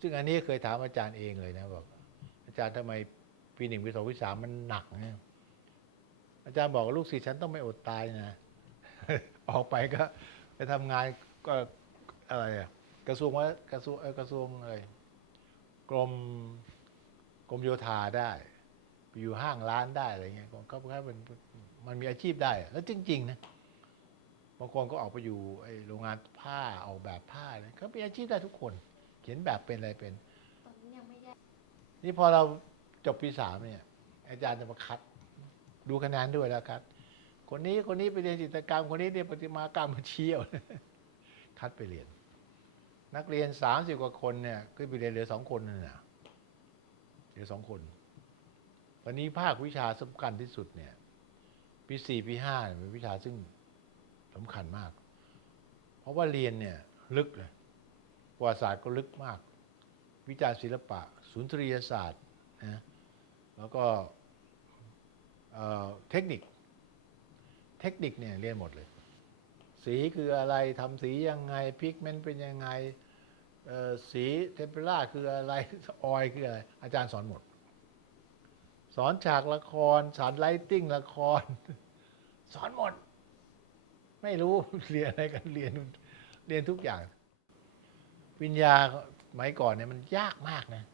ซึ่งอันนี้เคยถามอาจารย์เองเลยนะบอกอาจารย์ทำไมปีหนึ่งปีสองปีสามมันหนักเนี่ยอาจารย์บอกลูกศิษย์ฉันต้องไม่อดตายนะ ออกไปก็ไปทำงานก็อะไรอะกระทรวงว่ากระทรวงเอ่อกระทรวงอะไรกรมกรมโยธาได้ไปอยู่ห้างร้านได้อะไรเงี้ยก็แค่มันมันมีอาชีพได้ แล้วจริง ๆ นะบางคนก็ออกไปอยู่ไอโรงงานผ้าออกแบบผ้าเลยก็มีอาชีพได้ทุกคน ขียนแบบเป็นอะไรเป็น ตอนนี้ยังไม่แยกนี่พอเราจบปีสามเนี่ย อาจารย์จะมาคัด ดูคะแนนด้วยแล้วคัด คนนี้คนนี้ไปเรียนจิตรกรรม คนนี้เรียนประติมากรรมมาเชี่ยว คัดไปเรียน นักเรียนสามสิบกว่าคนเนี่ยขึ้นไปเรียนเหลือสองคนนั่นน่ะเหลือสองคนวันนี้ภาควิชาสำคัญที่สุดเนี่ยปีสี่ปีห้าเนี่ยเป็นวิชาซึ่งสำคัญมาก เพราะว่าเรียนเนี่ย ลึกเลย ประวัติศาสตร์ก็ลึกมาก วิจารณ์ศิลปะ สุนทรียศาสตร์นะแล้วก็เทคนิค เทคนิคเนี่ยเรียนหมดเลย สีคืออะไรทำสียังไงพิกเมนต์เป็นยังไงสีเทมเพล่าคืออะไร ออยคืออะไร อาจารย์สอนหมด สอนฉากละคร สอนไลติ้งละคร สอนหมด ไม่รู้ เรียนอะไรกันเรียน เรียนทุกอย่าง วิญญาสมัยก่อนเนี่ยมันยากมากนะ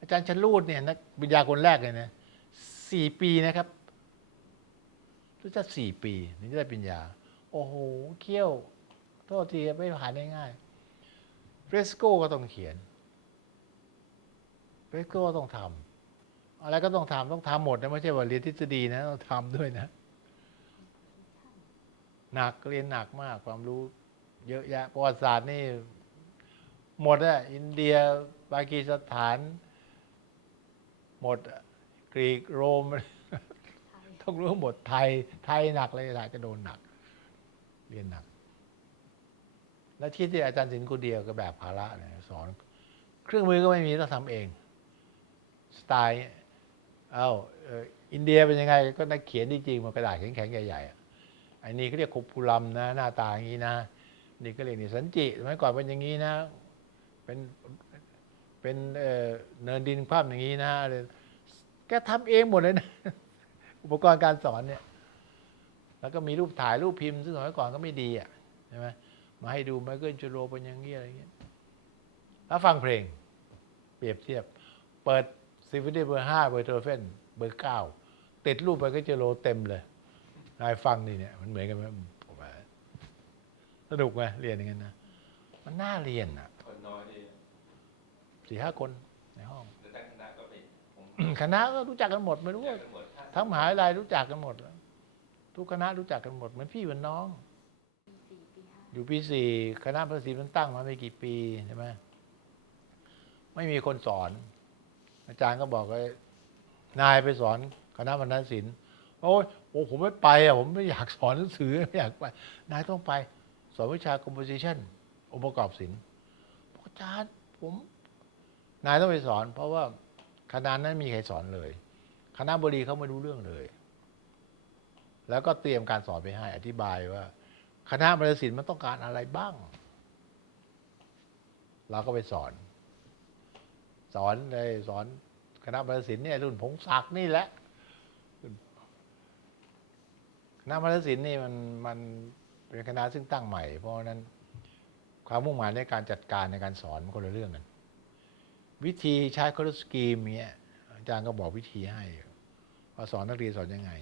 อาจารย์ชลูดเนี่ยนักวิญญาคนแรกเลยนะสี่ปีนะครับรู้จักสี่ปีถึงจะได้ปริญญา โอ้โหเขี้ยว โทษทีไม่ผ่านได้ง่ายเฟรสโกก็ต้องเขียนเฟรสโกก็ต้องทำอะไรก็ต้องทำต้องทำหมดนะไม่ใช่ว่าเรียนทฤษฎีนะต้องทำด้วยนะหนักเรียนหนักมากความรู้เยอะแยะประวัติศาสตร์นี่ หมดอะอินเดียปากีสถาน หมดอะกรีกโรมไทยต้องรู้หมดไทย ไทยหนักเลยหลายจะโดนหนัก เรียนหนัก แล้วที่ที่อาจารย์สินคนเดียวก็แบบภาระเนี่ยสอน เครื่องมือก็ไม่มีต้องทำเอง สไตล์เอา้าเอ่ออินเดียเป็นยังไง ก็นักเขียนจริงๆมันกระดาษแข็งๆใหญ่ๆอะไอ้นี่เขาเรียกคุปุลัมนะ หน้าตาอย่างนี้นะ นี่ก็เรียกนี่สันจิสมัยก่อนเป็นอย่างนี้นะ เป็นเป็นเนินดินคว่ำอย่างนี้นะอะไรแกทำเองหมดเลยนะ อุปกรณ์การสอนเนี่ย แล้วก็มีรูปถ่ายรูปพิมพ์ซึ่งสมัยก่อนก็ไม่ดีอะใช่ไหมมาให้ดูไมเคิลจูโรเป็นอย่างนี้อะไรเงี้ยแล้วฟังเพลง เปรียบเทียบ เปิดซิมโฟนีเบอร์ห้าเบอร์โทเฟนเบอร์เก้าติดรูปไมเคิลจูโรเต็มเลยนายฟังนี่เนี่ยมันเหมือนกันไหมผมสนุกไหมเรียนอย่างนั้นนะมันน่าเรียนอะ คนน้อยนี่สี่ห้าคนในห้องแล้วตั้งคณะก็เป็นผมคณะก็รู้จักกันหมดไม่รู้รู้จัว่ากกันหมดทั้งมหาวิทยาลัยรู้จักกันหมดแล้วทุกคณะรู้จักกันหมดเหมือนพี่เหมือนน้องปีสี่ปีห้าอยู่ปีสี่คณะภาษีมันตั้งมาไม่กี่ปีใช่ไหมไม่มีคนสอน อาจารย์ก็บอกว่านายไปสอนคณะบรรณศิลป์โอ้ยโอ้ผมไม่ไปอะผมไม่อยากสอนหนังสือไม่อยากไป นายต้องไป สอนวิชา composition องค์ประกอบศิลป์บอกอา จารย์ผมนายต้องไปสอน เพราะว่าคณะนั้นมีใครสอนเลย คณะบดีเขาไม่รู้เรื่องเลย แล้วก็เตรียมการสอนไปให้ อธิบายว่า คณะบริศิลป์มันต้องการอะไรบ้าง เราก็ไปสอน สอนเลยสอนคณะบริศิลป์เนี่ยรุ่นพงศักดิ์นี่แหละคณะบริศิลป์นี่มันมันเป็นคณะซึ่งตั้งใหม่ เพราะนั้น ความมุ่งหมายในการจัดการในการสอนมันคนละเรื่องกัน วิธีใช้คอร์สกีมเนี้ยอาจารย์ก็บอกวิธีให้ว่าสอนนักเรียนสอนยังไง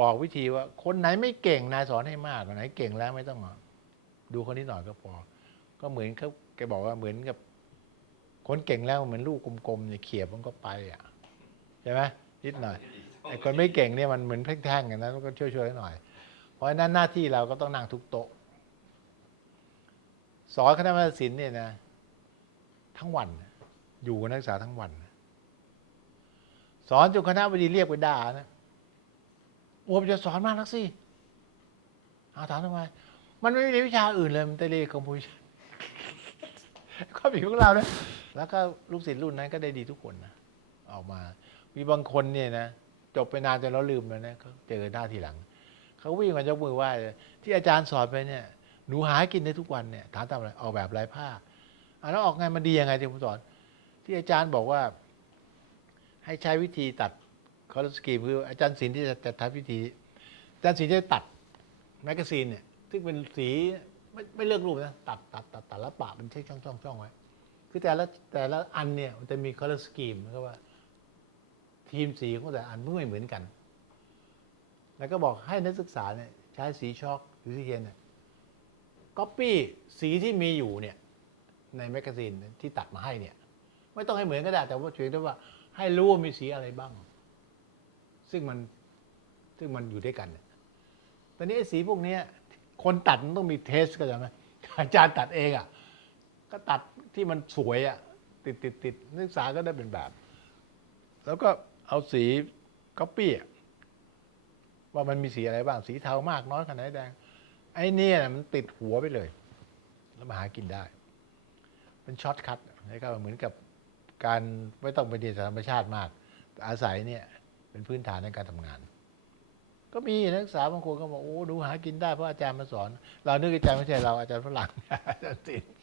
บอกวิธีว่าคนไหนไม่เก่งนายสอนให้มากคนไหนเก่งแล้วไม่ต้องมาดูคนนี้หน่อยก็พอ ก็เหมือนเขาแกบอกว่าเหมือนกับ คนเก่งแล้วเหมือนลูกกลมๆเนี่ยเขียบมันก็ไปอะใช่ไหมนิดหน่อยไอ้คนไม่เก่งเนี่ยมันเหมือนแท่งๆกันนะมันก็ช่วยๆหน่อย เพราะฉะนั้นหน้าที่เราก็ต้องนั่งทุกโต๊ะ สอนคณะวิศิลป์เนี่ยนะ ทั้งวัน อยู่กับนักศึกษาทั้งวัน สอนจนคณะบดีเรียกไปด่านะโอ้มจะสอนมากนักสิเอาถามทำไม มันไม่มีวิชาอื่นเลยมันแต่เรียนคอมพิวเตอร์ข้อผิดของเรานะแล้วก็ลูกศิษย์รุ่นนั้นก็ได้ดีทุกคนนะออกมา มีบางคนเนี่ยนะจบไปนานจนเราลืมแล้วนะเขาเจอหน้าทีหลัง เขาวิ่งมายกมือไหว้ที่อาจารย์สอนไปเนี่ย นูหากินได้ทุกวันเนี่ยถามทำอะไรออกแบบลายผ้าอะแล้วออกงานมันดียังไงที่ผมสอน ที่อาจารย์บอกว่า ให้ใช้วิธีตัดคอร์สกีคืออาจารย์ศิลป์ที่จะจะทำวิธีอาจารย์ศิลป์จะตัดแมกกาซีนเนี่ยซึ่งเป็นสีไม่ไม่เลือกรูปนะตัดตัดตัดแตัดแล้วปะเป็นช่องช่องช่องไว้ คือแต่ละแต่ละอันเนี่ยมันจะมีคอร์สกีมก็ว่า ทีมสีของแต่ละอันไม่เหมือนกัน แล้วก็บอกให้นักศึกษาเนี่ยใช้สีช็อกหรือสีเทียนเนี่ย ก๊อปปี้สีที่มีอยู่เนี่ยในแมกกาซีนที่ตัดมาให้เนี่ย ไม่ต้องให้เหมือนก็ได้ แต่ว่าเพียงแต่ว่าให้รู้ว่ามีสีอะไรบ้าง ซึ่งมันซึ่งมันอยู่ด้วยกันตอนนี้ไอ้สีพวกนี้คนตัดมันต้องมีเทสก็ใช่ไหมอาจารย์ตัดเองอะก็ตัดที่มันสวยอะติดติดติดนักศึกษาก็ได้เป็นแบบ แล้วก็เอาสีก๊อปปี้ว่ามันมีสีอะไรบ้างสีเทามากน้อยขนาดไหนแดง ไอ้เนี่ยมันติดหัวไปเลย แล้วมาหากินได้ เป็นช็อตคัทนี่ก็เหมือนกับการไม่ต้องไปเรียนธรรมชาติมาก อาศัยเนี่ยเป็นพื้นฐานในการทำงาน ก็มีนักศึกษาบางคนก็บอกโอ้ดูหากินได้เพราะอาจารย์มาสอน เรานึกอาจารย์ไม่ใช่เราอาจารย์ฝรั่งอาจารย์ศิลป์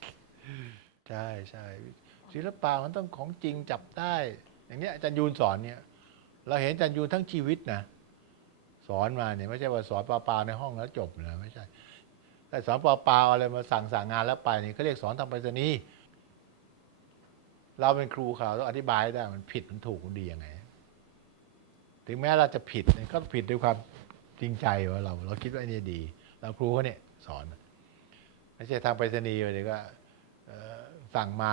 ใช่ใช่ศิลปะมันต้องของจริงจับได้ อย่างเนี้ยอาจารย์ยูนสอนเนี่ย เราเห็นอาจารย์ยูนทั้งชีวิตนะ สอนมาเนี่ยไม่ใช่ว่าสอนเปล่าๆในห้องแล้วจบนะไม่ใช่แต่สอนเปล่าๆอะไรมาสั่งสั่งงานแล้วไปนี่เขาเรียกสอนทางไปรษณีย์เราเป็นครูเขาต้องอธิบายได้มันผิดมันถูกมันดียังไง ถึงแม้เราจะผิดเนี่ยก็ผิดด้วยความจริงใจว่าเรา เราคิดว่านี่ดี เราครูเขาเนี่ยสอนไม่ใช่ทางไปรษณีย์เลยก็สั่งมา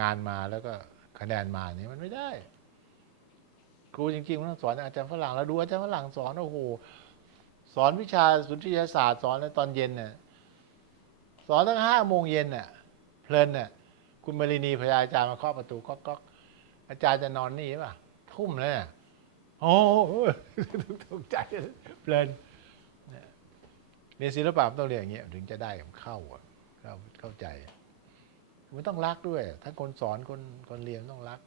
งานมาแล้วก็คะแนนมานี่มันไม่ได้ ครูจริงๆมันต้องสอนอาจารย์ฝรั่งเราดูอาจารย์ฝรั่งสอนโอ้โหสอนวิชาสุนทรียศาสตร์สอนในตอนเย็นเนี่ยสอนตั้งห้าโมงเย็นเนี่ยเพลินเนี่ยคุณมารินีพยาอาจารย์มาเคาะประตูก๊อกก๊อกอาจารย์จะนอนนี่ป่ะ ทุ่มเลยเนี่ยโอ้โหตกใจเพลินเนี่ยเรียนศิลปะมันต้องเรียนอย่างเงี้ยถึงจะได้เข้าอะเข้าเข้าใจมันต้องรักด้วย ถ้าคนสอนคนคนเรียนต้องรัก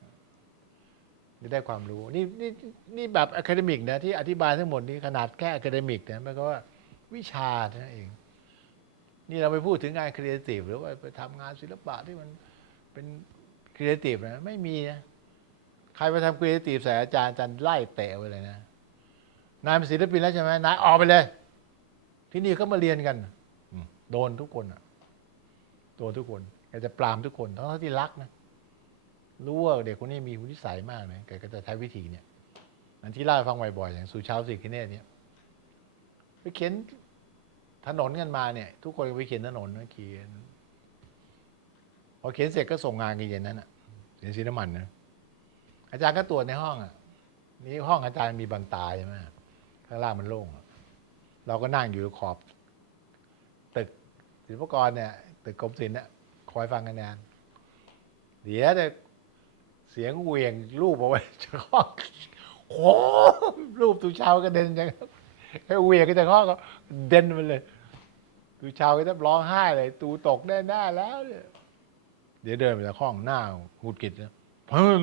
จะได้ความรู้ นี่นี่นี่แบบอะคาเดมิกนะที่อธิบายทั้งหมดนี้ขนาดแค่อะคาเดมิกนะมายความว่าวิชาเท่านั่นเอง นี่เราไปพูดถึงงานครีเอทีฟหรือว่าไปทำงานศิลปะที่มันเป็นครีเอทีฟนะไม่มีนะใครไปทำครีเอทีฟใส่อาจารย์อาจารย์ไล่เตะไปเลยนะนายเป็นศิลปินแล้วใช่ไหมนายออกไปเลย ที่นี่เขามาเรียนกันโดนทุกคนอะโดนทุกคนแกจะปรามทุกคนทั้งที่รักนะ รู้ว่าเด็กคนนี้มีวิสัยมากนะแกก็จะใช้วิธีเนี่ยอันที่เล่าฟังบ่อยๆอย่างสุชาวสิกเนตเนี่ยไปเขียนถนนกันมาเนี่ย ทุกคนไปเขียนถนนนะเขียนพอเขียนเสร็จก็ส่งงานกันเย็นนั้นอะเขียนสีน้ำมันนะอาจารย์ก็ตรวจในห้องอะนี่ห้องอาจารย์มีบันตายใช่ไหมข้างล่างมันโล่งเราก็นั่งอยู่ขอบ ตึกศิลปากรเนี่ยตึกกรมศิลป์เนี่ยคอยฟังคะแนนเดี๋ยวแต่ เสียงเหวี่ยงรูปเอาไว้จากห้องโอ้โหรูปตูเชาวกระเด็นจังแค่เหวี่ยงก็จากห้องก็เด่นไปเลยตูเชาวก็จะร้องไห้เลย ตูตกแน่หน้าแล้วเนี่ยเดี๋ยวเดินไปจากห้องหน้าหงุดกิดนะเพิ่ม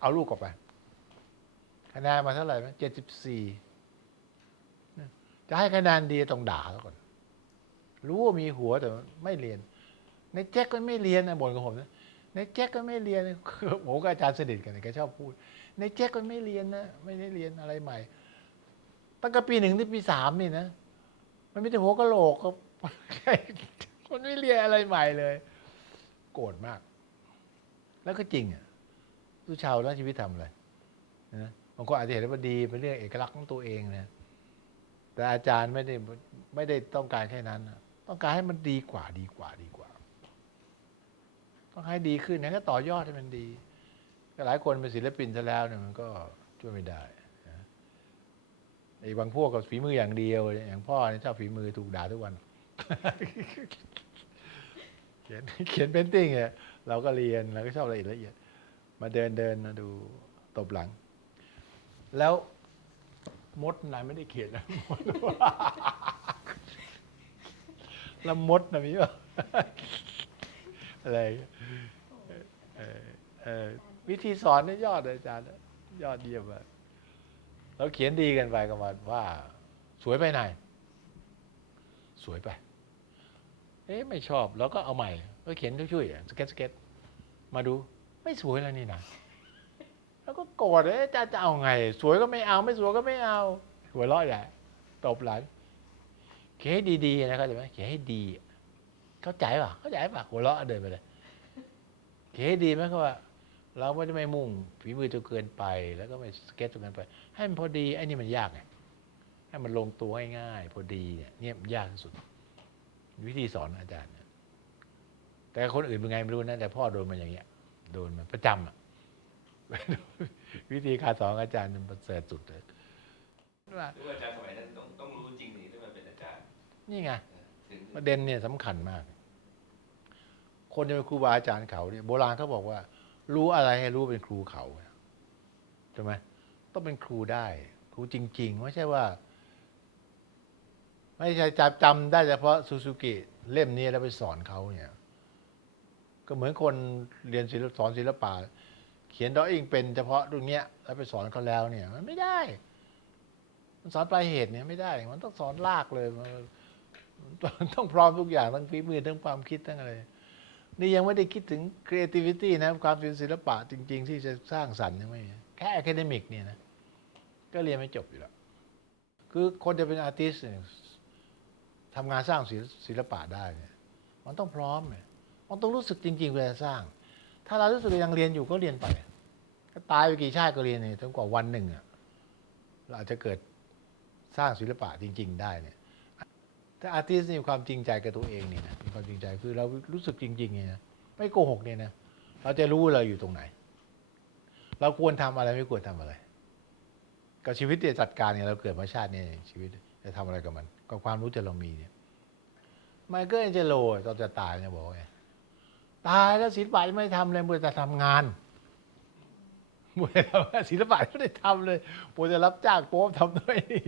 เอาลูกออกไปคะแนนมาเท่าไหร่ไหมเจ็ดสิบสี่จะให้คะแนนดีต้องด่าแล้วก่อน รู้ว่ามีหัวแต่ไม่เรียน ในแจ็คก็ไม่เรียนนะบ่นกับผมนะ ในแจ็คก็ไม่เรียนผมกับอาจารย์สนิทกันแกชอบพูด ในแจ็คก็ไม่เรียนนะไม่ได้เรียนอะไรใหม่ ตั้งแต่ปีหนึ่งถึงปีสามนี่นะมันไม่แต่หัวกะโหลกครับมันไม่เรียนอะไรใหม่เลย โกรธมาก แล้วก็จริงอะทุกชาวแล้วชีวิตทำอะไรนะบางคนอาจจะเห็นว่าดีเป็นเรื่องเอกลักษณ์ของตัวเองนะแต่อาจารย์ไม่ได้ไม่ได้ต้องการแค่นั้น ต้องการให้มันดีกว่าดีกว่าดีกว่า ต้องให้ดีขึ้นนะก็ต่อยอดให้มันดีก็หลายคนเป็นศิลปินซะแล้วเนี่ยมันก็ช่วยไม่ได้ไอ้บางพวกก็ฝีมืออย่างเดียว อย่างพ่อเนี่ยชอบฝีมือถูกด่าทุกวัน เขียนเขียนเป็นติ้งเนี่ยเราก็เรียนเราก็ชอบละเอียดละเอียด มาเดินเดินมาดูตบหลัง แล้วมดนายไม่ได้เขียนนะมดแล้วมดนะมีป่ะอะไร วิธีสอนนี่ยอดเลยอาจารย์ ยอดเยี่ยมเลยเราเขียนดีกันไปกันมาว่า สวยไปไหน สวยไป เอ๊ะไม่ชอบเราก็เอาใหม่ก็เขียนช่วยๆสเก็ตสเก็ตมาดู ไม่สวยแล้วนี่นะแล้วก็โกรธเอ๊ะจะจะเอาไง สวยก็ไม่เอา ไม่สวยก็ไม่เอาหัวเราะใหญ่ตบหลังเขียนให้ดีๆนะครับเห็นไหมเขียนให้ดี เข้าใจป่ะเข้าใจป่ะหัวเราะเดินไปเลย เขียนให้ดีไหมเขาว่า เราไม่ได้ไม่มุ่งฝีมือจนเกินไป แล้วก็ไม่สเก็ตจนเกินไป ให้มันพอดีไอ้นี่มันยากไงให้มันลงตัวง่ายๆพอดีเนี่ยเนี่ยมันยากที่สุด วิธีสอนอาจารย์เนี่ยแต่คนอื่นเป็นไงไม่รู้นะแต่พ่อโดนมาอย่างเงี้ย โดนมาประจำอะวิธีการสอนอาจารย์มันประเสริฐสุดเลยว่าหรือว่าอาจารย์สมัยนั้นต้องต้องรู้จริงนี่ที่มันเป็นอาจารย์ นี่ไงถึงประเด็นเนี่ยสำคัญมาก คนจะเป็นครูบาอาจารย์เขาเนี่ยโบราณเขาบอกว่า รู้อะไรให้รู้เป็นครูเขาใช่ไหมต้องเป็นครูได้ ครูจริง ๆ ไม่ใช่ว่า ไม่ใช่จำจำได้เฉพาะซูซูกิเล่มนี้แล้วไปสอนเขาเนี่ย ก็เหมือนคนเรียนศิลปสอนศิลปะเขียนดออิงเป็นเฉพาะตรงเนี้ย แล้วไปสอนเขาแล้วเนี่ย มันไม่ได้ มันสอนปลายเหตุเนี่ยไม่ได้ มันต้องสอนลากเลยมันต้องต้องพร้อมทุกอย่างทั้งฝีมือทั้งความคิดทั้งอะไร นี่ยังไม่ได้คิดถึง creativity นะความเป็นศิลปะจริง ๆ ที่จะสร้างสรรค์ยังไม่มีแค่ academic เนี่ยนะ ก็เรียนไม่จบอยู่แล้ว คือคนจะเป็นอาร์ติสต์ทำงานสร้างศิลศิลปะได้เนี่ยมันต้องพร้อมเนี่ยมันต้องรู้สึกจริง ๆ เวลาสร้าง ถ้าเรารู้สึกยังเรียนอยู่ก็เรียนไปก็ตายไปกี่ชาติก็เรียนเนี่ยจนกว่าวันหนึ่งอะเราอาจจะเกิดสร้างศิลปะจริง ๆ ได้เนี่ย ถ้าอาร์ติสต์มีความจริงใจกับตัวเองเนี่ยนะมีความจริงใจคือเรารู้สึกจริงๆเนี่ยนะไม่โกหกเนี่ยนะเราจะรู้เราอยู่ตรงไหน เราควรทำอะไรไม่ควรทำอะไร กับชีวิตที่จะจัดการเนี่ยเราเกิดมาชาติเนี่ยชีวิตจะทำอะไรกับมัน กับความรู้ที่เรามีเนี่ยไมเคิลแองเจโลตอนจะตายเนี่ยบอกไงตายแล้วศิลปะไม่ทำเลยมัวแต่ทำงานมัวแต่ทำงาศิลปะไม่ได้ทำเลยมัวแต่รับจ้างโป๊บทำด้วยนี่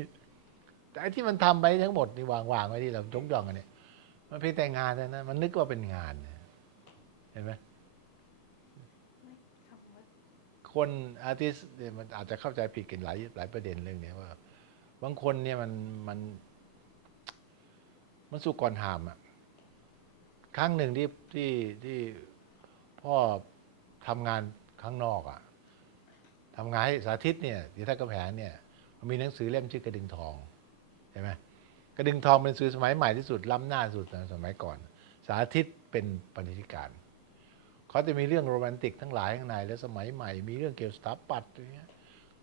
แต่ไอ้ที่มันทำไปทั้งหมดนี่วางวางไว้ที่เรายกย่องกันเนี่ย มันเพียงแต่งานเท่านั้นมันนึกว่าเป็นงานเห็นไหมคนอาร์ติสเนี่ยมันอาจจะเข้าใจผิดกันหลายหลายประเด็นเรื่องเนี้ยว่า บางคนเนี่ยมันมัน มันสุกก่อนหามอะครั้งหนึ่งที่ที่ที่พ่อทำงานข้างนอกอะทำงานให้สาธิตเนี่ยที่ท่านกำแพงเนี่ย มีหนังสือเล่มชื่อกระดึงทอง ใช่ไหมกระดึงทองเป็นสื่อสมัยใหม่ที่สุดล้ำหน้าสุดในสมัยก่อน สาธิตเป็นปณิธิการเขาจะมีเรื่องโรแมนติกทั้งหลายข้างในแล้วสมัยใหม่ มีเรื่องเกี่ยวกับสถาปัตย์อย่างเงี้ย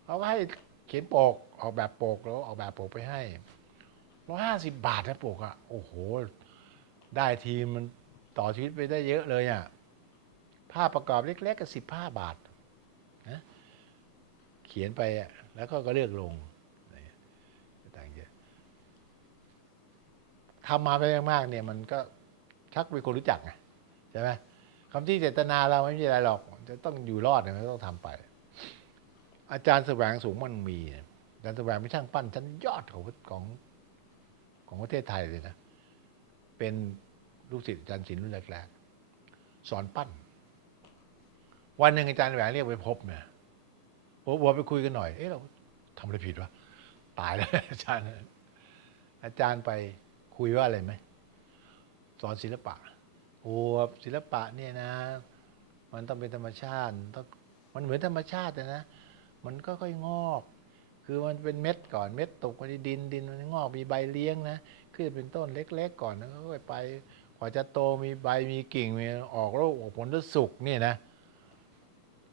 เขาก็ให้เขียนปกออกแบบปกแล้วออกแบบปกไปให้ร้อยห้าสิบบาทนะปกอะโอ้โห ได้ทีมันต่อชีวิตไปได้เยอะเลยอะภาพประกอบเล็กๆก็สิบห้าบาทนะเขียนไปแล้วก็ก็เลือกลงอะไรเงี้ยต่างเยอะ ทำมาไปมากๆเนี่ยมันก็ชักเป็นคนรู้จักไงใช่ไหมคำที่เจตนาเราไม่มีอะไรหรอก จะต้องอยู่รอดเนี่ยมันต้องทำไป อาจารย์แสวงสูงมันมีอาจารย์แสวงเป็นช่างปั้นชั้นยอดของของของประเทศไทยเลยนะ เป็นลูกศิษย์อาจารย์ศิลป์รุ่นแรกๆสอนปั้น วันหนึ่งอาจารย์แสวงเรียกไปพบเนี่ยผมบอกไปคุยกันหน่อย เอ๊ะเราทำอะไรผิดวะ ตายแล้วอาจารย์ อาจารย์ไป คุยว่าอะไรไหมสอนศิลปะโอ้ศิลปะเนี่ยนะ มันต้องเป็นธรรมชาติต้องมันเหมือนธรรมชาตินะ มันก็ค่อยงอก คือมันเป็นเม็ดก่อนเม็ดตกไปในดินดินมันงอกมีใบเลี้ยงนะขึ้นเป็นต้นเล็ก ๆ ก่อนแล้วก็ค่อยไปกว่าจะโตมีใบมีกิ่งมีออกลูกออกผลแล้วสุกนี่นะ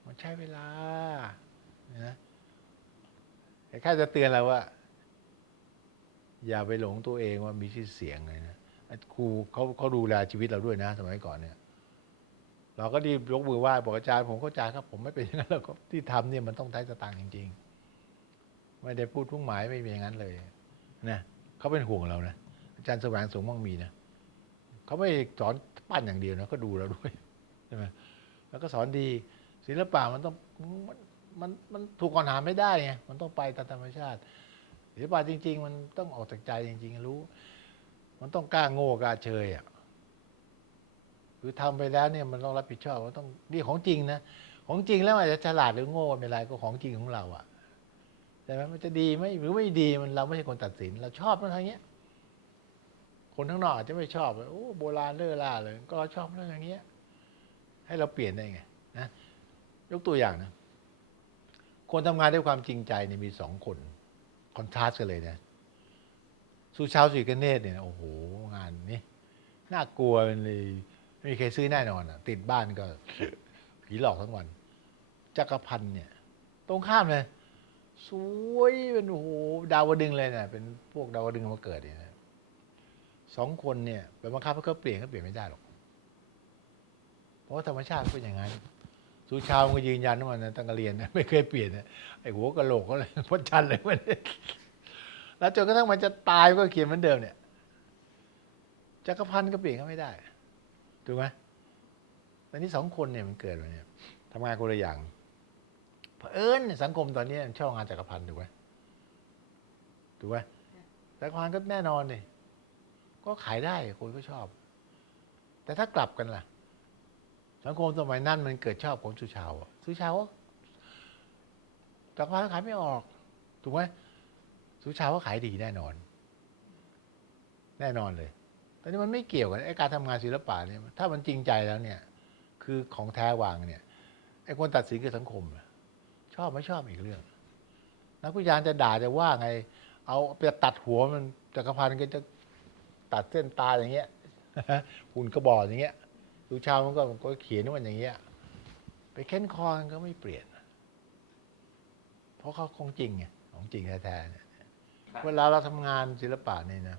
มันใช้เวลานะแค่จะเตือนเราว่า อย่าไปหลงตัวเองว่ามีชื่อเสียงเลยนะครูเขาเขาดูแลชีวิตเราด้วยนะ สมัยก่อนเนี่ย เราก็ดียกมือไหว้บอกอาจารย์ผมเข้าใจครับ ผมไม่เป็นอย่างนั้นหรอกครับที่ทำเนี่ยมันต้องใช้สตางค์จริง ๆ ไม่ได้พูดพุ่งหมายไม่มีอย่างนั้นเลยนะเขาเป็นห่วงเรานะอาจารย์สว่างสูงมั่งมีนะเขาไม่สอนปั้นอย่างเดียวนะก็ดูเราด้วยใช่ไหมแล้วก็สอนดี ศิลปะมันต้องมันมันมันถูกก่อนหาไม่ได้ไงมันต้องไปตามธรรมชาติ ศิลปะจริง ๆ มันต้องออกจากใจจริง ๆ รู้ มันต้องกล้าโง่กล้าเชยอะคือทำไปแล้วเนี่ยมันต้องรับผิดชอบมันต้องนี่ของจริงนะของจริงแล้วอาจจะฉลาดหรือโง่ไม่เป็นไรก็ของจริงของเราอะใช่ไหมมันจะดีไหมหรือไม่ดีมันเราไม่ใช่คนตัดสิน เราชอบมันทางเนี้ย คนข้างนอกอาจจะไม่ชอบโอ้โบราณเล่อล่าเลย ก็เราชอบเรื่องอย่างเงี้ย ให้เราเปลี่ยนได้ไงนะยกตัวอย่างนะคนทำงานด้วยความจริงใจเนี่ยมีสองคน คอนทราสต์กันเลยเนะสุชาสุกเนตเนี่ยโอ้โหงานนี้น่ากลัวเลยไม่มีใครซื้อแน่นอนอะ ติดบ้านก็ ผีหลอกทั้งวัน จักรพันธ์เนี่ย ตรงข้ามเลยสวยเป็นโอ้โหดาวดึงเลยเนี่ยเป็นพวกดาวดึงมาเกิดเนี่ยสองคนเนี่ยไปบังคับให้เขาเปลี่ยนก็เปลี่ยนไม่ได้หรอก เพราะว่าธรรมชาติเป็นอย่างนั้น สุชาวมันก็ยืนยันว่ามันตั้งแต่เรียนนะไม่เคยเปลี่ยนนะไอ้หัวกะโหลกก็เลยพ้นชันเลยมันแล้วจนกระทั่งมันจะตายก็เขียนเหมือนเดิมเนี่ยจักรพันธ์ก็เปลี่ยนก็ไม่ได้ถูกไหมตอนนี้สองคนเนี่ยมันเกิดมาเนี่ยทำงานคนละอย่างเผอิญเนี่ยสังคมตอนนี้ชอบงานจักรพันธ์ถูกไหมถูกไหมจักรพันธ์ก็แน่นอนเลยก็ขายได้คนก็ชอบ แต่ถ้ากลับกันล่ะ สังคมสมัยนั้นมันเกิดชอบของสุชาวอะสุชาวจักรพันธ์ขายไม่ออกถูกไหมสุชาวก็ขายดีแน่นอน แน่นอนเลยตอนนี้มันไม่เกี่ยวกันไอ้การทำงานศิลปะเนี่ยถ้ามันจริงใจแล้วเนี่ย คือของแท้วางเนี่ยไอ้คนตัดสินคือสังคม ชอบไม่ชอบอีกเรื่อง นักวิจารณ์จะด่าจะว่าไง เอาไปตัดหัวมันจักรพันธ์ก็จะตัดเส้นตาอย่างเงี้ยหุ่นกระบอกอย่างเงี้ย ดูชาวมันก็มันก็เขียนว่าอย่างเงี้ย ไปเค้นคอมันก็ไม่เปลี่ยน เพราะเขาของจริงไงของจริงแท้ๆเนี่ยเวลาเราทำงานศิลปะเนี่ยนะ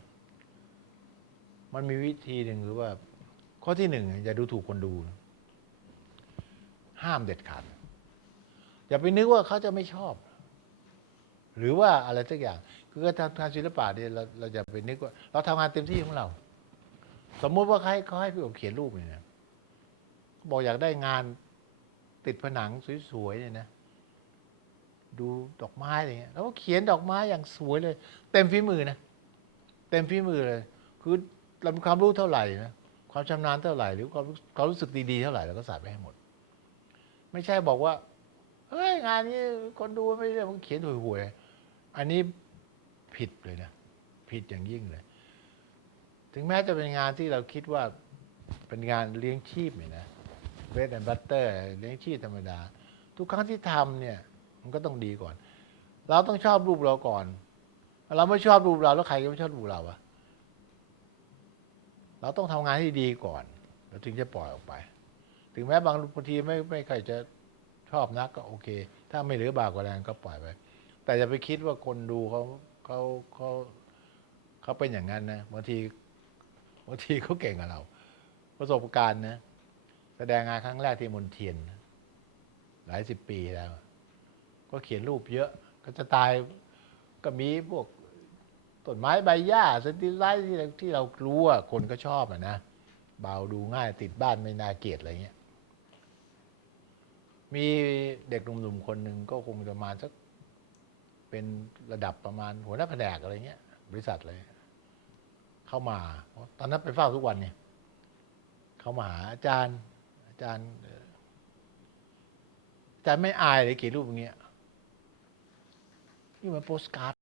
มันมีวิธีหนึ่งคือว่า ข้อที่หนึ่งอย่าดูถูกคนดูนะห้ามเด็ดขาดอย่าไปนึกว่าเขาจะไม่ชอบ หรือว่าอะไรสักอย่าง คือการทำงานศิลปะเนี่ยเราเราจะไปนึกว่า เราทำงานเต็มที่ของเรา สมมุติว่าเขาให้เขาให้พี่ผมเขียนรูปเนี่ยนะ บอกอยากได้งานติดผนังสวยๆเนี่ยนะ ดูดอกไม้อะไรเงี้ยแล้วก็เขียนดอกไม้อย่างสวยเลย เต็มฝีมือนะเต็มฝีมือเลย คือเรามีความรู้เท่าไหร่นะความชำนาญเท่าไหร่ หรือความความรู้สึกดีๆเท่าไหร่เราก็ใส่ไปให้หมด ไม่ใช่บอกว่าเฮ้ยงานนี้คนดูไม่ได้มันเขียนห่วยๆอันนี้ผิดเลยนะผิดอย่างยิ่งเลย ถึงแม้จะเป็นงานที่เราคิดว่าเป็นงานเลี้ยงชีพเนี่ยนะ เวทแอนด์บัตเตอร์เลี้ยงชีพธรรมดา ทุกครั้งที่ทำเนี่ย มันก็ต้องดีก่อน เราต้องชอบรูปเราก่อน เราไม่ชอบรูปเราแล้วใครก็ไม่ชอบรูปเราอะเราต้องทำงานให้ดีก่อนแล้วถึงจะปล่อยออกไป ถึงแม้บางบางทีไม่ไม่ใครจะชอบนักก็โอเค ถ้าไม่เหลือบากกว่าแรงก็ปล่อยไป แต่อย่าไปคิดว่าคนดูเขาเขาเขาเขาเป็นอย่างนั้นนะบางทีบางทีเขาเก่งกว่าเรา ประสบการณ์นะ แสดงงานครั้งแรกที่มนเทียน หลายสิบปีแล้ว ก็เขียนรูปเยอะ ก็จะตายก็มีพวกต้นไม้ใบหญ้าสติไลท์ที่ที่เรารู้ว่าคนก็ชอบอะนะเบาดูง่ายติดบ้านไม่น่าเกลียดอะไรเงี้ย มีเด็กหนุ่มๆคนหนึ่งก็คงประมาณสักเป็นระดับประมาณหัวหน้าแผนกอะไรเงี้ย บริษัทเลย เข้ามา ตอนนั้นไปเฝ้าทุกวันเนี่ย เขามาหาอาจารย์ จารย์อ่ออาจารย์ไม่อายเลยเขียนรูปอย่างเงี้ยนี่มันโปสการ์ด